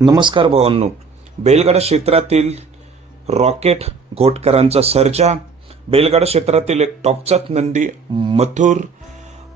नमस्कार भावांनो. बैलगाडा क्षेत्रातील रॉकेट घोटकरांचा सर्जा, बैलगाडा क्षेत्रातील एक टॉपचाच नंदी मथुर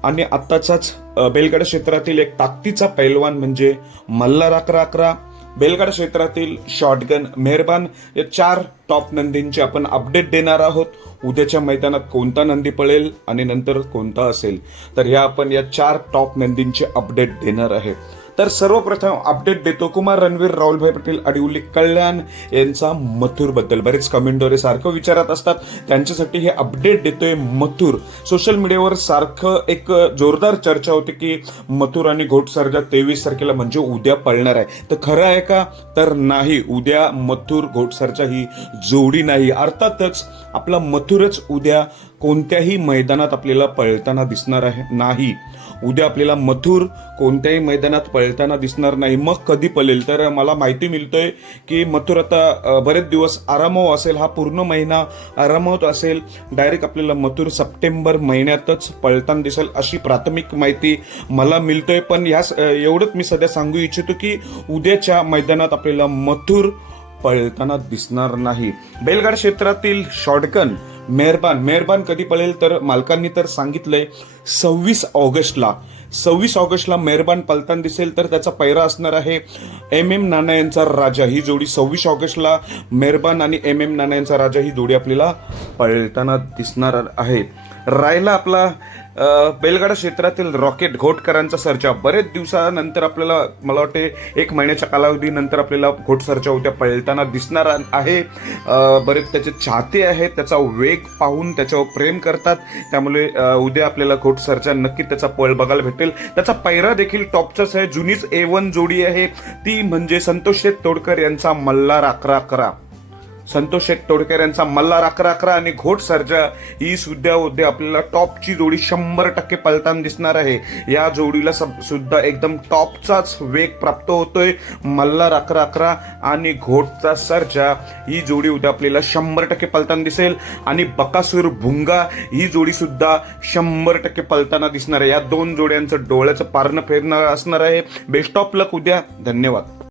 आणि आत्ताचाच बैलगाडा क्षेत्रातील एक ताकदीचा पैलवान म्हणजे मल्हार 11-11, बैलगाडा क्षेत्रातील शॉटगन मेहरबान, या 4 टॉप नंदींचे आपण अपडेट देणार आहोत. उद्याच्या मैदानात कोणता नंदी पळेल आणि नंतर कोणता असेल, तर ह्या आपण या 4 टॉप नंदींचे अपडेट देणार आहे. तर सर्वप्रथम अपडेट देतो कुमार रणवीर, राहुलभाई पटेल, अडिवली कल्याण यांचा मथुर बद्दल. बरेच कमेंटद्वारे सारखं विचारत असतात, त्यांच्यासाठी हे अपडेट देतोय मथुर. सोशल मीडियावर सारखं एक जोरदार चर्चा होते की मथुर आणि घोट सर्जा 23 तारखेला म्हणजे उद्या पळणार आहे. तर खरं आहे का? तर नाही. उद्या मथुर घोट सर्जा ही जोडी नाही. अर्थातच आपला मथुरच उद्या कोणत्याही मैदानात आपल्याला पळताना दिसणार आहे नाही. उद्या आपल्याला मथुर कोणत्याही मैदानात पळताना दिसणार नाही. मग कधी पळेल? तर मला माहिती मिळतोय की मथुर आता बरेच दिवस आरामावर असेल, हा पूर्ण महिना आरामात असेल. डायरेक्ट आपल्याला मथुर सप्टेंबर महिन्यातच पळताना दिसेल अशी प्राथमिक माहिती मला मिळतोय. पण एवढंच मी सध्या सांगू इच्छितो की उद्याच्या मैदानात आपल्याला मथुर पळताना दिसणार नाही. बैलगाडा क्षेत्रातील शॉटगन मेहरबान कधी पळेल? तर मालकांनी तर सांगितलंय 26 ऑगस्टला मेहरबान पळताना दिसेल. तर त्याचा पैरा असणार आहे MM नाना यांचा राजा. ही जोडी 26 ऑगस्टला मेहरबान आणि MM नाना यांचा राजा ही जोडी आपल्याला पळताना दिसणार आहे. राहिला आपला बैलगाडा क्षेत्रातील रॉकेट घोटकरांचा सर्जा. बरेच दिवसानंतर आपल्याला, मला वाटते 1 महिन्याच्या कालावधीनंतर आपल्याला घोट सर्जा उद्या पळताना दिसणार आहे. बरेच त्याचे चाहते आहेत, त्याचा वेग पाहून त्याच्यावर प्रेम करतात. त्यामुळे उद्या आपल्याला घोट सर्जा नक्की त्याचा पळ बघायला भेटेल. त्याचा पैरा देखील टॉपचाच आहे. जुनीच A1 जोडी आहे ती म्हणजे संतोष शेठ तोडकर यांचा मल्हार 11-11. संतोष शेठ तोडकर यांचा मल्हार 11-11 आणि घोट सर्जा ही सुद्धा उद्या आपल्याला टॉपची जोडी 100% पळताना दिसणार आहे. या जोडीला सुद्धा एकदम टॉपचाच वेग प्राप्त होतोय. मल्हार 11-11 आणि घोटचा सर्जा ही जोडी उद्या आपल्याला 100% पळताना दिसेल. आणि बकासूर भुंगा ही जोडी सुद्धा 100% पळताना दिसणार आहे. या 2 जोड्यांचं डोळ्याचं पारणं फेरणार असणार आहे. बेस्ट ऑफ लक उद्या. धन्यवाद.